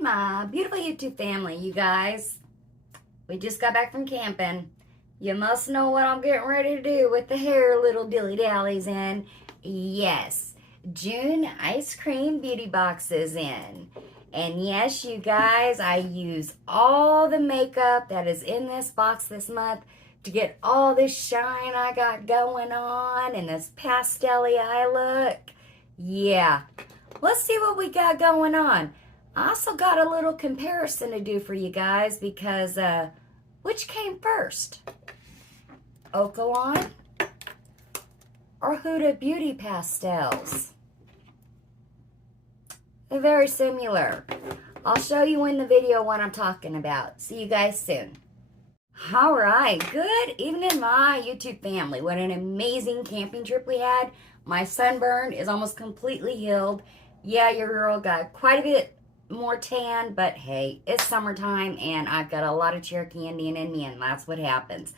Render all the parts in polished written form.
my beautiful YouTube family, you guys. We just got back from camping. You must know what I'm getting ready to do with the hair, little dilly-dallies in. Yes, June Ice Cream Beauty Box is in. And yes, you guys, I use all the makeup that is in this box this month to get all this shine I got going on and this pastel-y eye look. Yeah, let's see what we got going on. I also got a little comparison to do for you guys because which came first? Okalon or Huda Beauty Pastels? They're very similar. I'll show you in the video what I'm talking about. See you guys soon. Alright, good evening my YouTube family. What an amazing camping trip we had. My sunburn is almost completely healed. Yeah, your girl got quite a bit more tan, but hey, it's summertime and I've got a lot of Cherokee Indian in me and that's what happens.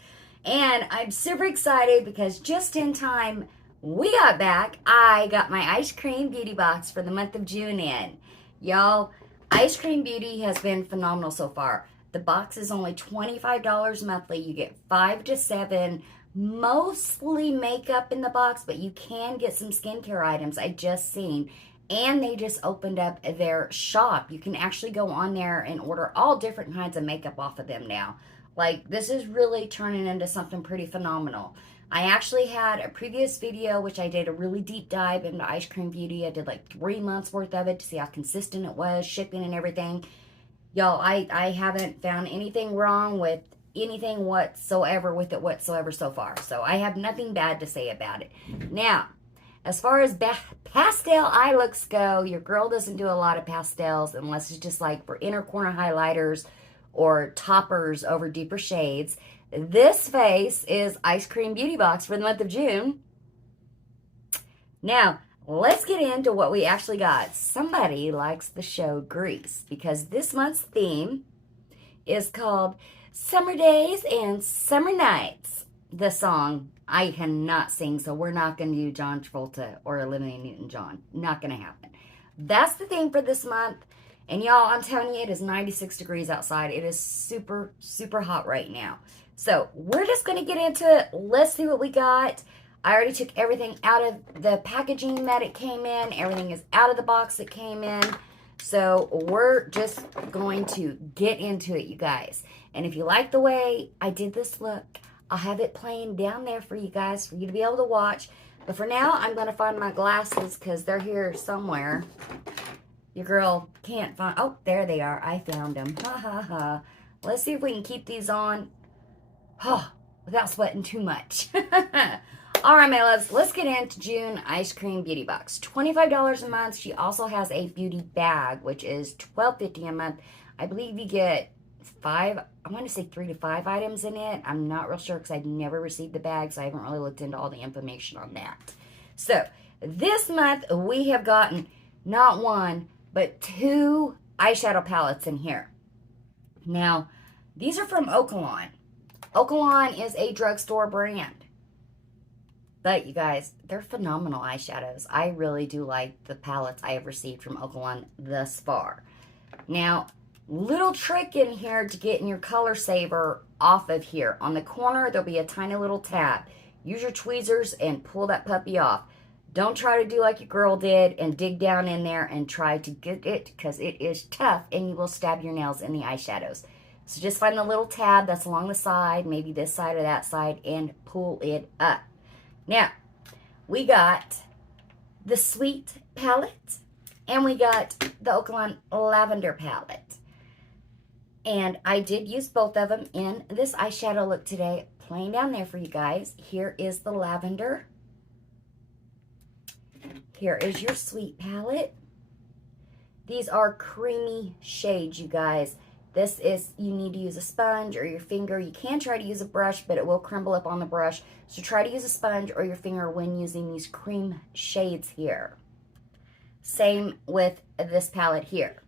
And I'm super excited because just in time we got back, I got my Ice Cream Beauty Box for the month of June in. Y'all, Ice Cream Beauty has been phenomenal so far. The box is only $25 monthly. You get 5 to 7 mostly makeup in the box, but you can get some skincare items I just seen. And they just opened up their shop. You can actually go on there and order all different kinds of makeup off of them now. Like, this is really turning into something pretty phenomenal. I actually had a previous video, which I did a really deep dive into Ice Cream Beauty. I did like 3 months worth of it to see how consistent it was, shipping and everything. Y'all, I haven't found anything wrong with anything whatsoever with it whatsoever so far. So I have nothing bad to say about it. Now, as far as pastel eye looks go, your girl doesn't do a lot of pastels unless it's just like for inner corner highlighters or toppers over deeper shades. This face is Ice Cream Beauty Box for the month of June. Now, let's get into what we actually got. Somebody likes the show Grease because this month's theme is called Summer Days and Summer Nights. The song I cannot sing, so we're not going to do John Travolta or Olivia Newton-John. Not going to happen. That's the theme for this month. And y'all, I'm telling you, it is 96 degrees outside. It is super, super hot right now. So we're just going to get into it. Let's see what we got. I already took everything out of the packaging that it came in. Everything is out of the box it came in. So we're just going to get into it, you guys. And if you like the way I did this look, I'll have it playing down there for you guys, for you to be able to watch. But for now, I'm going to find my glasses because they're here somewhere. Your girl can't find... Oh, there they are. I found them. Ha, ha, ha. Let's see if we can keep these on without sweating too much. All right, my loves, let's get into June Ice Cream Beauty Box. $25 a month. She also has a beauty bag, which is $12.50 a month. I believe you get 5, I want to say 3 to 5 items in it. I'm not real sure because I've never received the bag, so I haven't really looked into all the information on that. So, this month, we have gotten not 1, but 2 eyeshadow palettes in here. Now, these are from Okalon. Okalon is a drugstore brand. But, you guys, they're phenomenal eyeshadows. I really do like the palettes I have received from Okalon thus far. Now, little trick in here to getting your color saver off of here. On the corner, there'll be a tiny little tab. Use your tweezers and pull that puppy off. Don't try to do like your girl did and dig down in there and try to get it because it is tough and you will stab your nails in the eyeshadows. So just find the little tab that's along the side, maybe this side or that side, and pull it up. Now, we got the Sweet palette, and we got the Okalon Lavender palette. And I did use both of them in this eyeshadow look today, playing down there for you guys. Here is the Lavender. Here is your Sweet palette. These are creamy shades, you guys. This is, you need to use a sponge or your finger. You can try to use a brush, but it will crumble up on the brush. So try to use a sponge or your finger when using these cream shades here. Same with this palette here.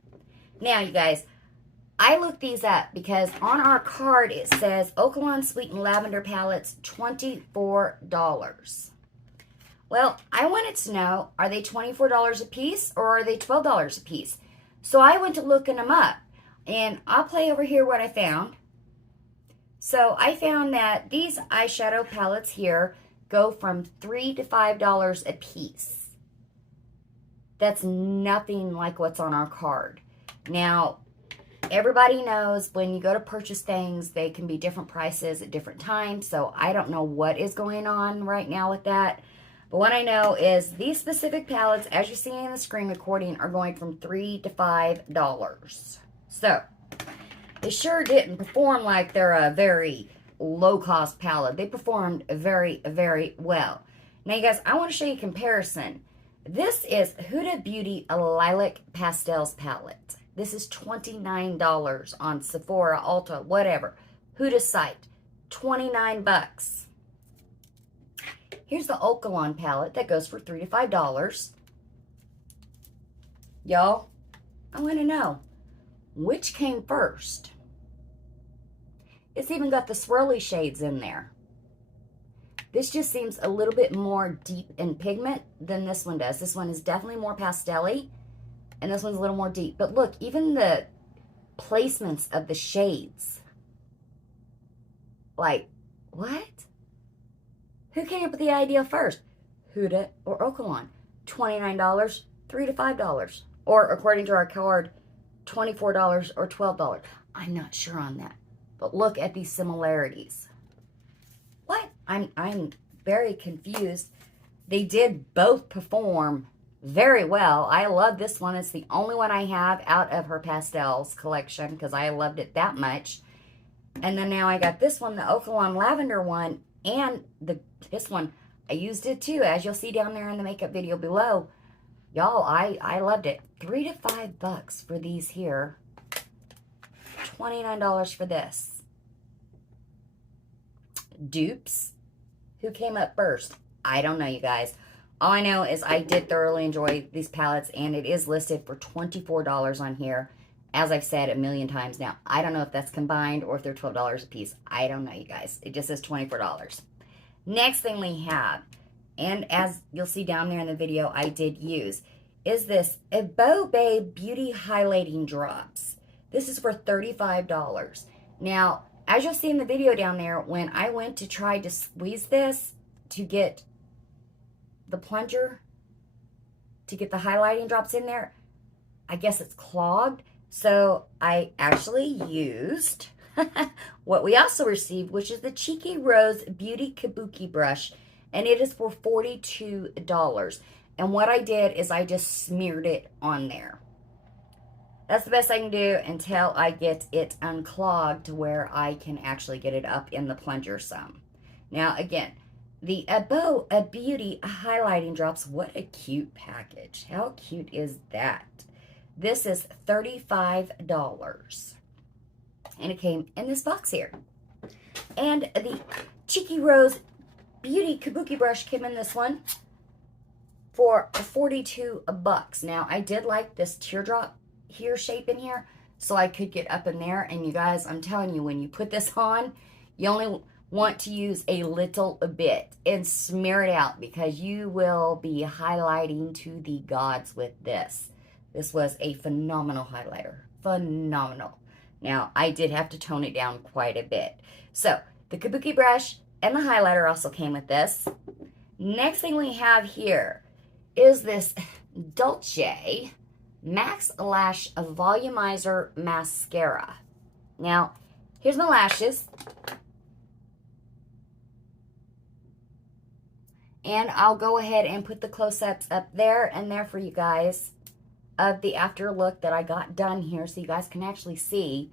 Now, you guys, I looked these up because on our card it says Okalon Sweet and Lavender palettes, $24. Well, I wanted to know, are they $24 a piece or are they $12 a piece? So I went to looking them up, and I'll play over here what I found. So I found that these eyeshadow palettes here go from $3 to $5 a piece. That's nothing like what's on our card. Now, everybody knows when you go to purchase things, they can be different prices at different times. So I don't know what is going on right now with that. But what I know is these specific palettes, as you see in the screen recording, are going from $3 to $5. So they sure didn't perform like they're a very low-cost palette. They performed very, very well. Now, you guys, I want to show you a comparison. This is Huda Beauty Lilac Pastels palette. This is $29 on Sephora, Ulta, whatever. Huda site, 29 bucks. Here's the Okalon palette that goes for $3 to $5. Y'all, I want to know, which came first? It's even got the swirly shades in there. This just seems a little bit more deep in pigment than this one does. This one is definitely more pastel-y, and this one's a little more deep. But look, even the placements of the shades. Like, what? Who came up with the idea first? Huda or Okalon? $29, $3 to $5. Or, according to our card, $24 or $12. I'm not sure on that. But look at these similarities. What? I'm very confused. They did both perform very well. I love this one. It's the only one I have out of her pastels collection because I loved it that much. And then now I got this one, the Okalon Lavender one, and this one. I used it too, as you'll see down there in the makeup video below. Y'all, I loved it. $3 to $5 for these here. $29 for this. Dupes. Who came up first? I don't know, you guys. All I know is I did thoroughly enjoy these palettes, and it is listed for $24 on here. As I've said a million times now, I don't know if that's combined or if they're $12 a piece. I don't know, you guys. It just says $24. Next thing we have, and as you'll see down there in the video I did use, is this Ebo Babe Beauty Highlighting Drops. This is for $35. Now, as you'll see in the video down there, when I went to try to squeeze this to get the plunger, to get the highlighting drops in there, I guess it's clogged. So I actually used what we also received, which is the Cheeky Rose Beauty Kabuki Brush, and it is for $42. And what I did is I just smeared it on there. That's the best I can do until I get it unclogged to where I can actually get it up in the plunger some. Now, again, the Ebo Beauty Highlighting Drops. What a cute package. How cute is that? This is $35. And it came in this box here. And the Cheeky Rose Beauty Kabuki Brush came in this one for 42 bucks. Now, I did like this teardrop here shape in here, so I could get up in there. And you guys, I'm telling you, when you put this on, you only want to use a little bit and smear it out, because you will be highlighting to the gods with this. This was a phenomenal highlighter. Phenomenal. Now, I did have to tone it down quite a bit. So, the Kabuki brush and the highlighter also came with this. Next thing we have here is this Dolce Max Lash Volumizer Mascara. Now, here's my lashes. And I'll go ahead and put the close-ups up there and there for you guys of the after look that I got done here, so you guys can actually see.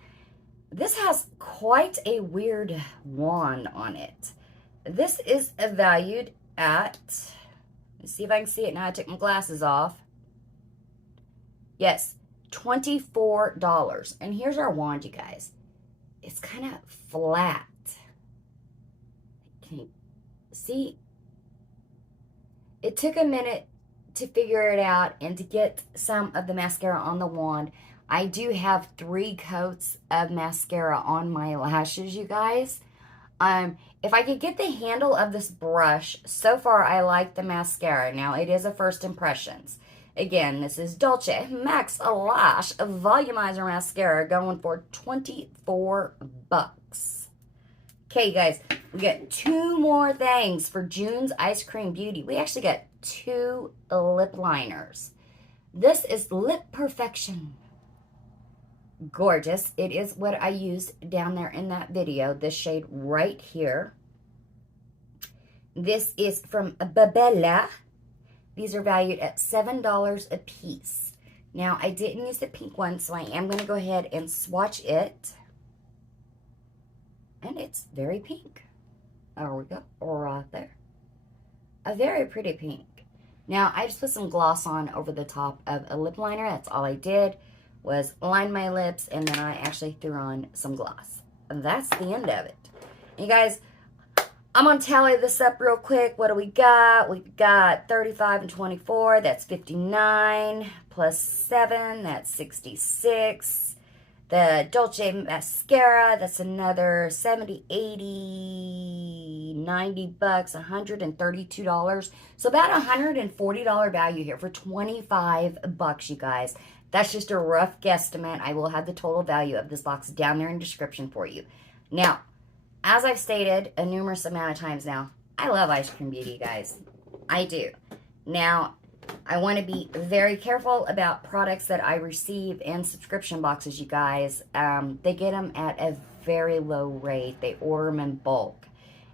This has quite a weird wand on it. This is valued at, let's see if I can see it now. I took my glasses off. Yes, $24. And here's our wand, you guys. It's kind of flat. Can you see? It took a minute to figure it out and to get some of the mascara on the wand. I do have 3 coats of mascara on my lashes, you guys. If I could get the handle of this brush, so far I like the mascara. Now, it is a first impressions. Again, this is Dolce Max Lash Volumizer Mascara going for $24. Okay, guys, we got 2 more things for June's Ice Cream Beauty. We actually got 2 lip liners. This is Lip Perfection. Gorgeous. It is what I used down there in that video, this shade right here. This is from Babella. These are valued at $7 a piece. Now, I didn't use the pink one, so I am going to go ahead and swatch it. And it's very pink. There we go, right there. A very pretty pink. Now, I just put some gloss on over the top of a lip liner. That's all I did, was line my lips, and then I actually threw on some gloss. And that's the end of it. You guys, I'm going to tally this up real quick. What do we got? We've got 35 and 24. That's 59. Plus 7. That's 66. The Dolce Mascara, that's another 70, 80, 90 bucks, $132. So about $140 value here for 25 bucks, you guys. That's just a rough guesstimate. I will have the total value of this box down there in the description for you. Now, as I've stated a numerous amount of times now, I love Ice Cream Beauty, guys. I do. Now, I want to be very careful about products that I receive in subscription boxes, you guys. They get them at a very low rate. They order them in bulk.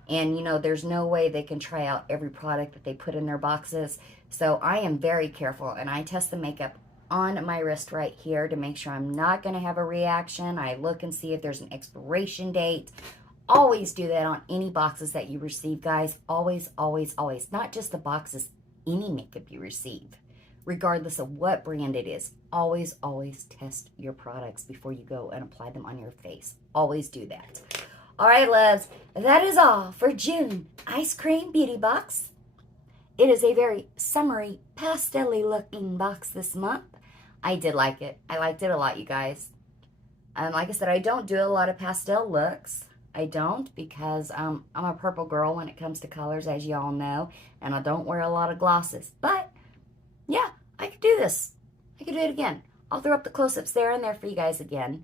And, you know, there's no way they can try out every product that they put in their boxes. So I am very careful, and I test the makeup on my wrist right here to make sure I'm not going to have a reaction. I look and see if there's an expiration date. Always do that on any boxes that you receive, guys. Always, always, always. Not just the boxes, any makeup you receive, regardless of what brand it is. Always, always test your products before you go and apply them on your face. Always do that. All right, loves, that is all for June Ice Cream Beauty Box. It is a very summery, pastel-y looking box this month. I did like it. I liked it a lot, you guys. Like I said, I don't do a lot of pastel looks. I don't, because I'm a purple girl when it comes to colors, as y'all know, and I don't wear a lot of glosses. But, yeah, I could do this. I could do it again. I'll throw up the close-ups there and there for you guys again.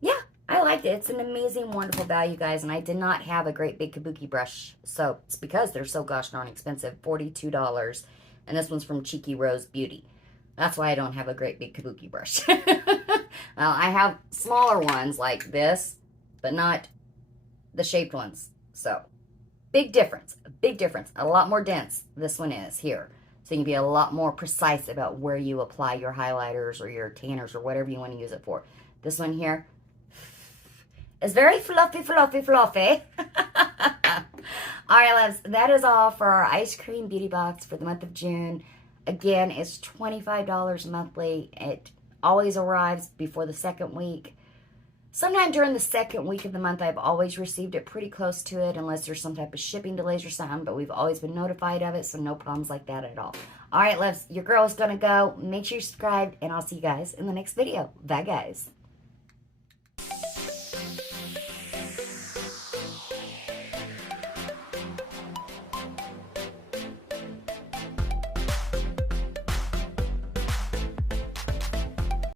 Yeah, I liked it. It's an amazing, wonderful value, guys, and I did not have a great big kabuki brush, so it's because they're so gosh darn expensive, $42, and this one's from Cheeky Rose Beauty. That's why I don't have a great big kabuki brush. Well, I have smaller ones like this, but not the shaped ones. So, big difference. A big difference. A lot more dense this one is here. So you can be a lot more precise about where you apply your highlighters or your tanners or whatever you want to use it for. This one here is very fluffy, fluffy, fluffy. All right, loves, that is all for our Ice Cream Beauty Box for the month of June. Again, it's $25 monthly. It always arrives before the second week. Sometime during the second week of the month, I've always received it pretty close to it, unless there's some type of shipping delays or something, but we've always been notified of it, so no problems like that at all. All right, loves, your girl is going to go. Make sure you're subscribed, and I'll see you guys in the next video. Bye, guys.